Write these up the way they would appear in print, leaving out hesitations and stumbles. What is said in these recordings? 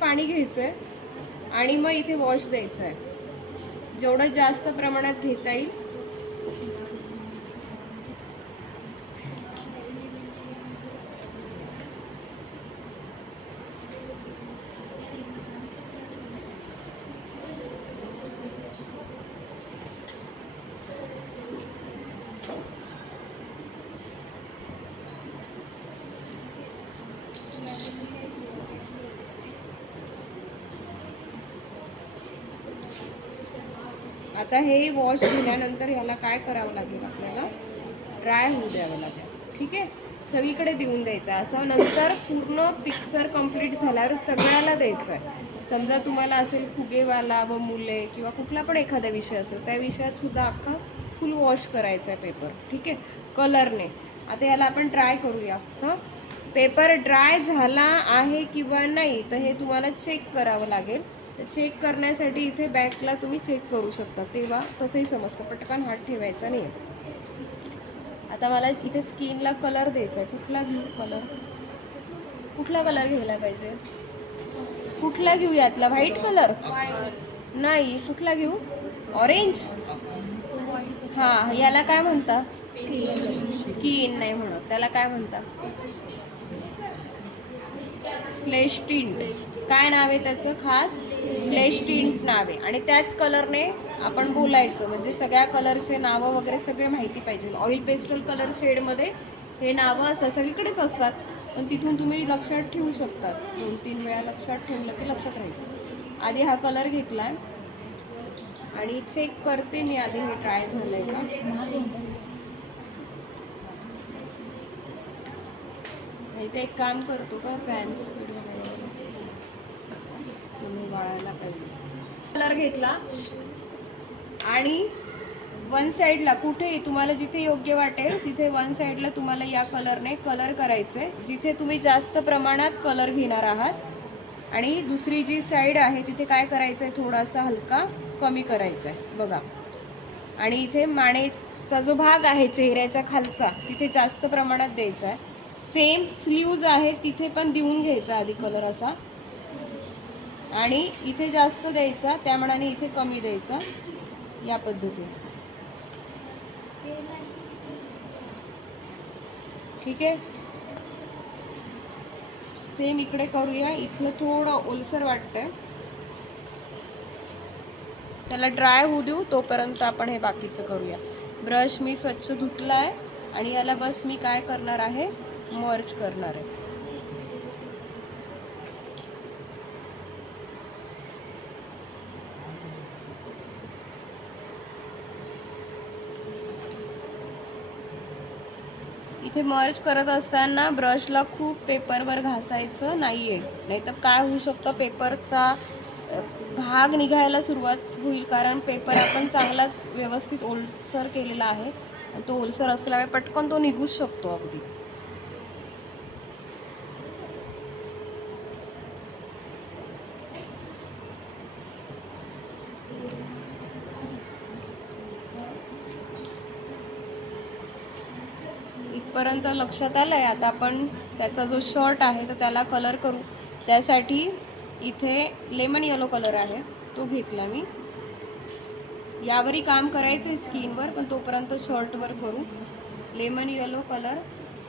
पाणी घ्यायचं आहे आणि मग इथे वॉश द्यायचं आहे, जेवढं जास्त प्रमाणात घेता येईल. आता हे वॉश दिल्यानंतर ह्याला काय करावं लागेल, आपल्याला ड्राय होऊ द्यावं लागेल. ठीक आहे, सगळीकडे देऊन द्यायचं. असं नंतर पूर्ण पिक्चर कंप्लीट झाल्यावर सगळ्याला द्यायचं आहे. समजा तुम्हाला असेल फुगेवाला व मुले किंवा कुठला पण एखादा विषय असेल, त्या विषयात सुद्धा अख्खा फुल वॉश करायचा आहे पेपर. ठीक आहे, कलरने. आता याला आपण ट्राय करूया. हां, पेपर ड्राय झाला आहे किंवा नाही तर हे तुम्हाला चेक करावं लागेल. तर चेक करण्यासाठी इथे बॅकला तुम्ही चेक करू शकता, तेव्हा तसंही समजतं. पटकन हात ठेवायचा नाही. आता मला इथे स्किनला कलर द्यायचा आहे. कुठला घेऊ कलर? कुठला कलर घ्यायला पाहिजे? कुठला घेऊ यातला? व्हाईट कलर नाही, कुठला घेऊ? ऑरेंज. हां, याला काय म्हणता? स्किन नाही म्हणत, त्याला काय म्हणता? Flesh tint. काय नाव आहे त्याचं खास? फ्लेश टिंट नाव आहे. आणि त्याच कलरने आपण बोलायचं, म्हणजे सगळ्या कलरचे नावं वगैरे सगळे माहिती पाहिजे. ऑइल पेस्टल कलर शेडमध्ये हे नावं असतात, सगळीकडेच असतात, पण तिथून तुम्ही लक्षात ठेवू शकता. 2-3 वेळा लक्षात ठेवलं की लक्षात राहील. आधी हा कलर घेतला आणि चेक करते मी आधी हे ट्राय झालंय का. इथे एक काम करतो का, फॅन स्पीड तुम्ही वाळायला पाहिजे. कलर घेतला आणि वन साईडला कुठे तुम्हाला जिथे योग्य वाटेल तिथे वन साईडला तुम्हाला या कलरने कलर करायचे, जिथे तुम्ही जास्त प्रमाणात कलर घेणार आहात. आणि दुसरी जी साईड आहे तिथे काय करायचं आहे, थोडासा हलका कमी करायचा आहे बघा. आणि इथे मानेचा जो भाग आहे चेहऱ्याच्या खालचा तिथे जास्त प्रमाणात द्यायचा आहे. सेम स्लीव्ज आहे तिथे पण देऊन घ्यायचा आधी कलर असा, आणि इथे जास्त द्यायचा त्या मानाने इथे कमी द्यायचा, या पद्धतीने. ठीक आहे, सेम इकडे करूया. इथलं थोडं ओलसर वाटतंय, त्याला ड्राय होऊ देऊ, तोपर्यंत आपण हे बाकीचं करूया. ब्रश मी स्वच्छ धुतला आहे आणि याला बस मी काय करणार आहे, मर्ज करणार आहे. इथे मर्ज करत असताना ब्रशला खूप पेपरवर घासायचं नाही आहे, नाहीतर काय होऊ शकतं, पेपरचा भाग निघायला सुरुवात होईल. कारण पेपर आपण चांगलाच व्यवस्थित ओलसर केलेला आहे, तो ओलसर असल्यामुळे पटकन तो निघूच शकतो अगदी. इथपर्यंत लक्षात आलंय. आता आपण त्याचा जो शर्ट आहे तर त्याला कलर करू. त्यासाठी इथे लेमन येलो कलर आहे तो घेतला मी. यावरही काम करायचं आहे स्किनवर, पण तोपर्यंत शर्टवर करू. लेमन येलो कलर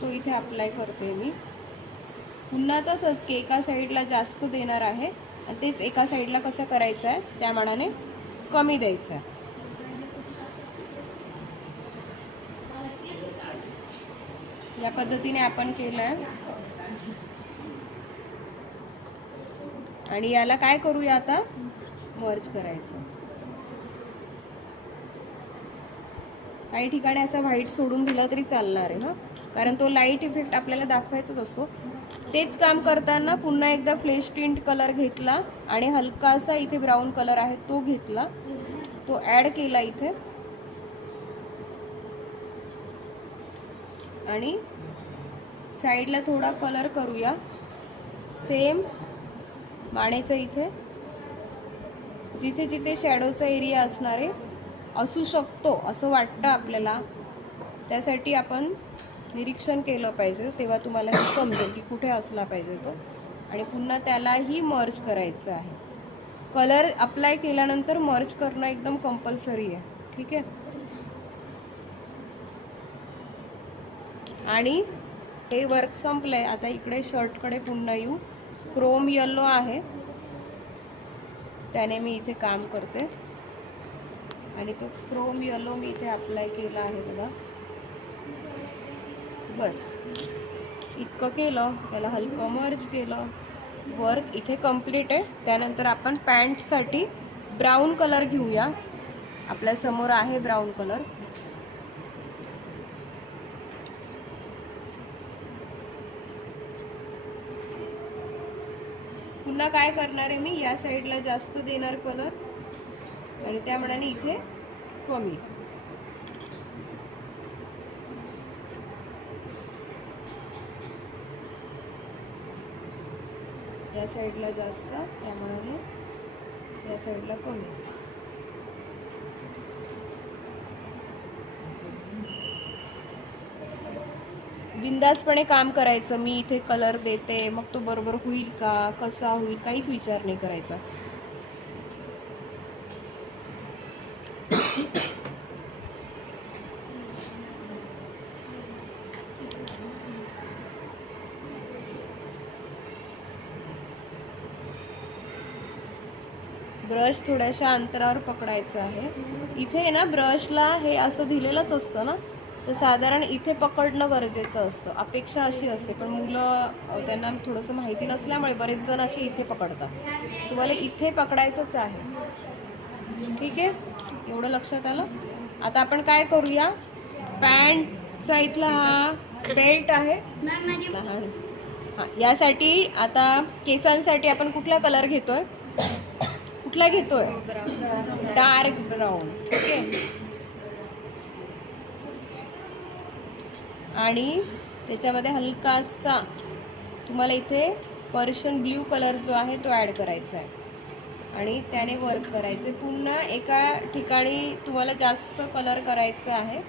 तो इथे अप्लाय करते मी. पुन्हा तसंच की एका साईडला जास्त देणार आहे आणि तेच एका साईडला कसं करायचं आहे त्या मानाने कमी द्यायचं आहे. या पद्धतीने आपण केलं आहे. आणि याला काय करूया आता, मर्ज करायचं. काही ठिकाणी असं व्हाईट सोडून दिलं तरी चालणार आहे, कारण तो लाईट इफेक्ट आपल्याला दाखवायचाच असतो. तेच काम करताना पुन्हा एकदा फ्लेश टिंट कलर घेतला आणि हलकासा इथे ब्राऊन कलर आहे तो घेतला, तो ॲड केला इथे. आणि साईडला थोडा कलर करूया. सेम मानेच्या इथे जिथे जिथे शॅडोचा एरिया असणारे असू शकतो असं वाटतं आपल्याला, त्यासाठी आपण निरीक्षण केलं पाहिजे, तेव्हा तुम्हाला हे समजेल की कुठे असला पाहिजे तो. आणि पुन्हा त्यालाही मर्ज करायचं आहे. कलर अप्लाय केल्यानंतर मर्ज करणं एकदम कंपल्सरी आहे. ठीक आहे. आणि हे वर्क संपलंय. आता इकडे शर्टकडे पुन्हा येऊ. क्रोम येलो आहे, त्याने मी इथे काम करते आणि तो क्रोम येलो मी इथे अप्लाय केला आहे बघा. बस इतकं केलं, त्याला हलकं मर्ज केलं. वर्क इथे कंप्लीट आहे. त्यानंतर आपण पॅन्टसाठी ब्राऊन कलर घेऊया. आपल्या समोर आहे ब्राऊन कलर. पुन्हा काय करणार आहे मी, या साईडला जास्त देणार कलर आणि त्या मनाने इथे कमी. या साईडला जास्त, त्यामुळे या साईडला कमी. बिंदासपणे काम करायचं. मी इथे कलर देते, मग तो बरोबर होईल का, कसा होईल, काहीच विचार नाही करायचा. ब्रश थोड्याशा अंतरावर पकडायचं आहे. इथे ना ब्रशला हे असं दिलेलंच असतं ना, तर साधारण इथे पकडणं गरजेचं असतं. अपेक्षा अशी असते, पण मुलं त्यांना थोडंसं माहिती नसल्यामुळे बरेच जण असे इथे पकडतात. तुम्हाला इथे पकडायचंच आहे. ठीक आहे, एवढं लक्षात आलं. आता आपण काय करूया, पॅन्टचा इथला हा बेल्ट आहे लहान. हां, यासाठी आता केसांसाठी आपण कुठला कलर घेतोय, कुठला घेतोय, डार्क ब्राऊन. ठीक आहे. आणि त्याच्यामध्ये हलकासा तुम्हाला इथे पर्शियन ब्ल्यू कलर जो आहे तो ॲड करायचा आहे आणि त्याने वर्क करायचं. पुन्हा एका ठिकाणी तुम्हाला जास्त कलर करायचा आहे,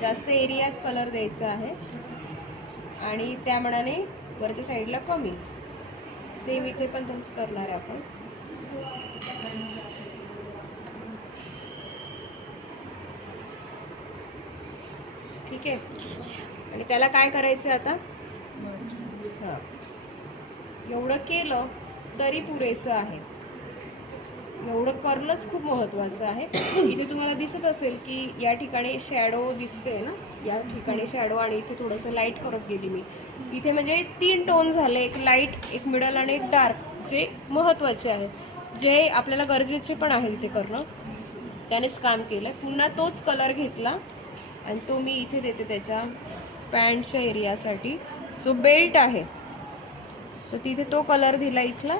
जास्त एरियात कलर द्यायचा आहे आणि त्या मनाने वरच्या साईडला कमी. सेम इथे पण तसंच करणार आहे आपण. ठीक आहे. आणि त्याला काय करायचं आता, हां, एवढं केलं तरी पुरेसं आहे. एवढं करणंच खूप महत्त्वाचं आहे. इथे तुम्हाला दिसत असेल की या ठिकाणी शॅडो दिसते ना, या ठिकाणी शॅडो आणि इथे थोडंसं लाईट करत गेली मी. इथे म्हणजे 3 टोन झाले, एक लाईट, एक मिडल आणि एक डार्क, जे महत्त्वाचे आहेत, जे आपल्याला गरजेचे पण आहे इथे करणं. त्यानेच काम केलं. पुन्हा तोच कलर घेतला आणि तो मी इथे देते त्याच्या पॅन्टच्या एरियासाठी. जो बेल्ट आहे तर तिथे तो कलर दिला इथला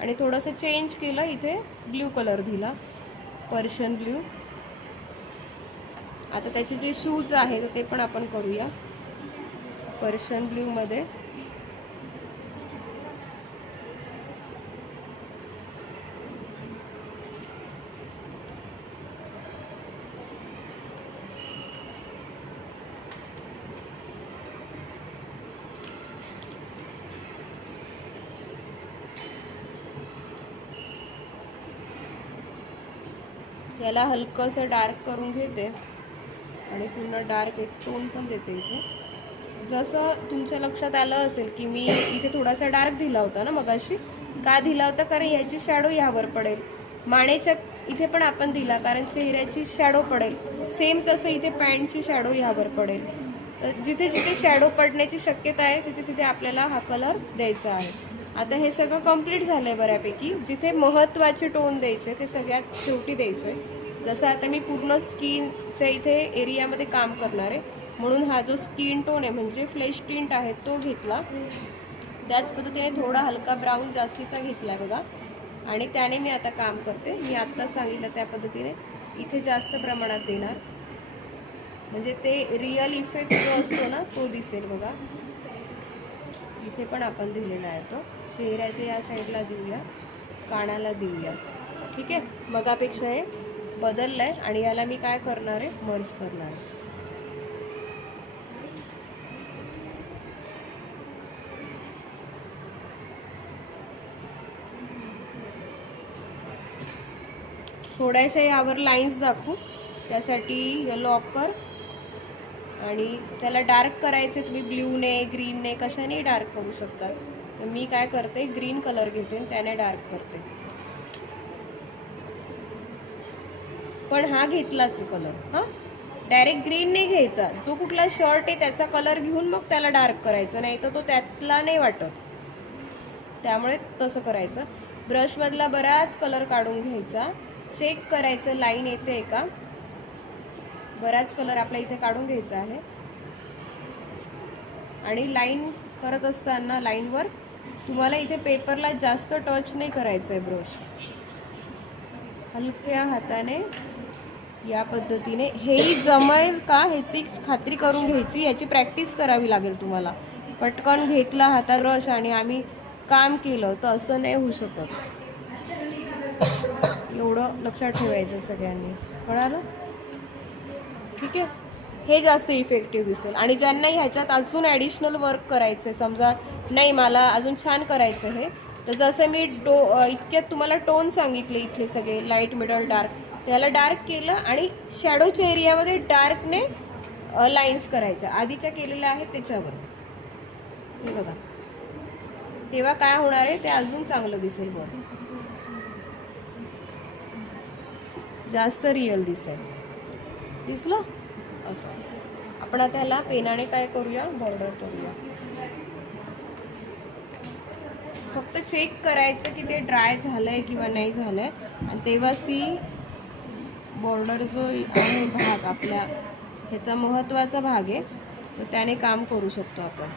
आणि थोडंसं चेंज केलं, इथे ब्ल्यू कलर दिला, पर्शियन ब्ल्यू. आता त्याचे जे शूज आहेत ते पण आपण करूया पर्शियन ब्ल्यूमध्ये. याला हलकंसं डार्क करून घेते आणि पुन्हा डार्क एक टोन पण देते इथे. जसं तुमच्या लक्षात आलं असेल की मी इथे थोडासा डार्क दिला होता ना मगाशी. का दिला होता, कारण याची शॅडो ह्यावर पडेल. मानेच्या इथे पण आपण दिला कारण चेहऱ्याची शॅडो पडेल. सेम तसं इथे पॅन्टची शॅडो ह्यावर पडेल. तर जिथे जिथे शॅडो पडण्याची शक्यता आहे तिथे तिथे आपल्याला हा कलर द्यायचा आहे. आता हे सगळं कंप्लीट झालं आहे बऱ्यापैकी. जिथे महत्त्वाचे टोन द्यायचे ते सगळ्यात शेवटी द्यायचे. जसं आता मी पूर्ण स्किनच्या इथे एरियामध्ये काम करणार आहे, म्हणून हा जो स्किन टोन आहे म्हणजे फ्लेश टिंट आहे तो घेतला. त्याच पद्धतीने थोडा हलका ब्राऊन जास्तीचा घेतला आहे बघा आणि त्याने मी आता काम करते. मी आत्ता सांगितलं त्या पद्धतीने इथे जास्त प्रमाणात देणार, म्हणजे ते रिअल इफेक्ट जो असतो ना तो दिसेल बघा. इथे पण आपण दिलेला आहे तो. चेहऱ्याच्या या साईडला देऊया, कानाला देऊया. ठीक आहे. मगापेक्षा हे बदललं आहे आणि याला मी काय करणार आहे, मर्ज करणार आहे. थोड्याशा यावर लाईन्स दाखवू, त्यासाठी येलो ऑकर आणि त्याला डार्क करायचे तुम्ही ब्ल्यूने ग्रीनने कशाने डार्क करू शकता. तर मी काय करते, ग्रीन कलर घेते आणि त्याने डार्क करते. पण हा घेतलाच कलर, हां डायरेक्ट ग्रीन नाही घ्यायचा. जो कुठला शर्ट आहे त्याचा कलर घेऊन मग त्याला डार्क करायचं, नाही तर तो त्यातला नाही वाटत. त्यामुळे तसं करायचं. ब्रशमधला बराच कलर काढून घ्यायचा, चेक करायचं लाईन येते का. बराच कलर आपला इथे काढून घ्यायचा आहे. आणि लाईन करत असताना लाईनवर तुम्हाला इथे पेपरला जास्त टच नाही करायचं आहे. ब्रश हलक्या हाताने या पद्धतीने, हेही जमेल का ह्याची खात्री करून घ्यायची. याची प्रॅक्टिस करावी लागेल तुम्हाला. पटकन घेतला हातात ब्रश आणि आम्ही काम केलं तर असं नाही होऊ शकत. एवढं लक्षात ठेवायचं सगळ्यांनी, कळालं? ठीक आहे, हे जास्त इफेक्टिव्ह दिसेल. आणि ज्यांना ह्याच्यात अजून ॲडिशनल वर्क करायचं आहे, समजा नाही मला अजून छान करायचं हे, तर जसं मी इतक्यात तुम्हाला टोन सांगितले इथले सगळे लाईट मिडल डार्क, त्याला डार्क केलं आणि शॅडोच्या एरियामध्ये डार्कने लाईन्स करायच्या आधीच्या केलेल्या आहेत त्याच्यावर. हे बघा, तेव्हा काय होणार आहे ते अजून चांगलं दिसेल. बरं, जास्त रिअल दिसेल. दिसलं असं. आपण आता ह्याला पेनाने काय करूया, बॉर्डर करूया. फक्त चेक करायचं की ते ड्राय झालंय किंवा नाही झालंय, आणि तेव्हाच ती बॉर्डर जो आहे भाग आपल्या ह्याचा महत्त्वाचा भाग आहे, तर त्याने काम करू शकतो आपण.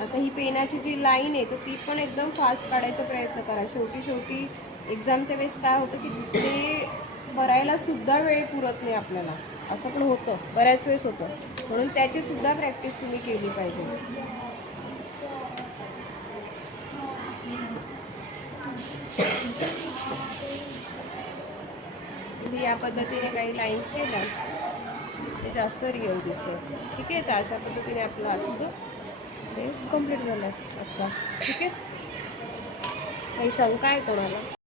आता ही पेनाची जी लाईन आहे तर ती पण एकदम फास्ट काढायचा प्रयत्न करा. शेवटी एक्झामच्या वेळेस काय होतं की ते करायला सुद्धा वेळ पुरत नाही आपल्याला, असं पण होतं, बऱ्याच वेळेस होतं. म्हणून त्याची सुद्धा प्रॅक्टिस तुम्ही केली पाहिजे. या पद्धतीने काही लाईन्स केल्या ते जास्त रिअल दिसेल. ठीक आहे, तर अशा पद्धतीने आपलं आजचं हे कंप्लीट झालं आहे आत्ता. ठीक आहे, काही शंका आहे कोणाला?